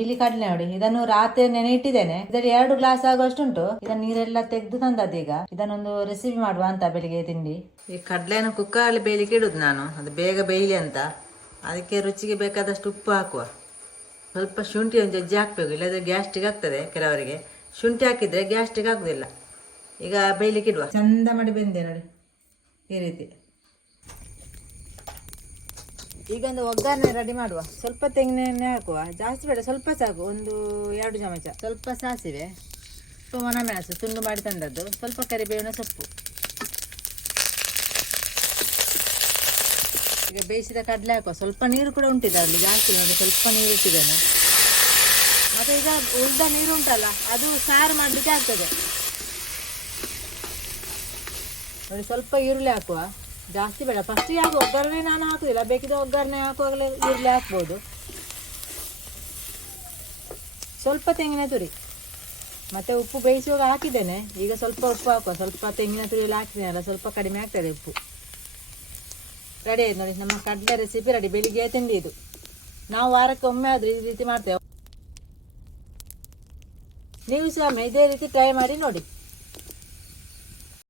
ಇಲ್ಲಿ ಕಡಲೆ ನೋಡಿ, ಇದನ್ನು ರಾತ್ರಿ ನೆನೆ ಇಟ್ಟಿದ್ದೇನೆ. ಇದರಲ್ಲಿ 2 ಗ್ಲಾಸ್ ಆಗುವಷ್ಟುಂಟು. ಇದನ್ನ ನೀರೆಲ್ಲ ತೆಗೆದು ತಂದದ್ದೀಗ. ಇದನ್ನೊಂದು ರೆಸಿಪಿ ಮಾಡುವ ಅಂತ ಬೆಳಿಗ್ಗೆ ತಿಂಡಿ. ಈ ಕಡಲೆಯನ್ನು ಕುಕ್ಕರಲ್ಲಿ ಬೇಯಲಿಕ್ಕೆ ಇಡುದು ನಾನು, ಅದು ಬೇಗ ಬೇಯಲಿ ಅಂತ. ಅದಕ್ಕೆ ರುಚಿಗೆ ಬೇಕಾದಷ್ಟು ಉಪ್ಪು ಹಾಕುವ. ಸ್ವಲ್ಪ ಶುಂಠಿ ಒಂದು ಜಜ್ಜಿ ಹಾಕಬೇಕು, ಇಲ್ಲದ್ರೆ ಗ್ಯಾಸ್ಟ್ರಿಕ್ ಆಗ್ತದೆ ಕೆಲವರಿಗೆ. ಶುಂಠಿ ಹಾಕಿದ್ರೆ ಗ್ಯಾಸ್ಟ್ರಿಕ್ ಆಗುದಿಲ್ಲ. ಈಗ ಬೇಯಲಿಕ್ಕೆ ಇಡುವ. ಚಂದ ಮಾಡಿ ಬೆಂದೆ ನೋಡಿ ಈ ರೀತಿ. ಈಗ ಒಂದು ಒಗ್ಗರಣೆ ರೆಡಿ ಮಾಡುವ. ಸ್ವಲ್ಪ ತೆಂಗಿನ ಎಣ್ಣೆ ಹಾಕುವ, ಜಾಸ್ತಿ ಬೇಡ, ಸ್ವಲ್ಪ ಸಾಕು, ಒಂದು 2 ಚಮಚ. ಸ್ವಲ್ಪ ಸಾಸಿವೆ, ಸ್ವಲ್ಪ ಒಣಮೆಣಸು ತುಂಡು ಮಾಡಿ ತಂದದ್ದು, ಸ್ವಲ್ಪ ಕರಿಬೇವಿನ ಸೊಪ್ಪು. ಈಗ ಬೇಯಿಸಿದ ಕಡಲೆ ಹಾಕುವ. ಸ್ವಲ್ಪ ನೀರು ಕೂಡ ಉಂಟಿದೆ ಜಾಸ್ತಿ ನೋಡಿ, ಸ್ವಲ್ಪ ನೀರು ಇಟ್ಟಿದ್ದೇನೆ. ಮತ್ತೆ ಈಗ ಉಳಿದ ನೀರು ಉಂಟಲ್ಲ, ಅದು ಸಾರು ಮಾಡಲಿಕ್ಕೆ ಆಗ್ತದೆ ನೋಡಿ. ಸ್ವಲ್ಪ ಈರುಳ್ಳಿ ಹಾಕುವ, ಜಾಸ್ತಿ ಬೇಡ. ಫಸ್ಟಿಗೆ ಹಾಕುವ, ಒಗ್ಗರಣೆ ನಾನು ಹಾಕುದಿಲ್ಲ, ಬೇಕಿದ್ರೆ ಒಗ್ಗರಣೆ ಹಾಕುವಾಗಲೇ ಈರುಳ್ಳಿ ಹಾಕ್ಬೋದು. ಸ್ವಲ್ಪ ತೆಂಗಿನ ತುರಿ, ಮತ್ತೆ ಉಪ್ಪು ಬೇಯಿಸುವಾಗ ಹಾಕಿದ್ದೇನೆ. ಈಗ ಸ್ವಲ್ಪ ಉಪ್ಪು ಹಾಕುವ. ಸ್ವಲ್ಪ ತೆಂಗಿನ ತುರಿಯಲ್ಲಿ ಹಾಕಿದ್ದೇನಲ್ಲ, ಸ್ವಲ್ಪ ಕಡಿಮೆ ಆಗ್ತದೆ ಉಪ್ಪು. ರೆಡಿ ಆಯ್ತು ನೋಡಿ, ನಮ್ಮ ಕಡಲೆ ರೆಸಿಪಿ ರೆಡಿ. ಬೆಳಿಗ್ಗೆ ತಿಂಡಿ ಇದು. ನಾವು ವಾರಕ್ಕೆ ಒಮ್ಮೆ ಆದ್ರೂ ಈ ರೀತಿ ಮಾಡ್ತೇವೆ. ನೀವು ಸಹ ಇದೇ ರೀತಿ ಟ್ರೈ ಮಾಡಿ ನೋಡಿ.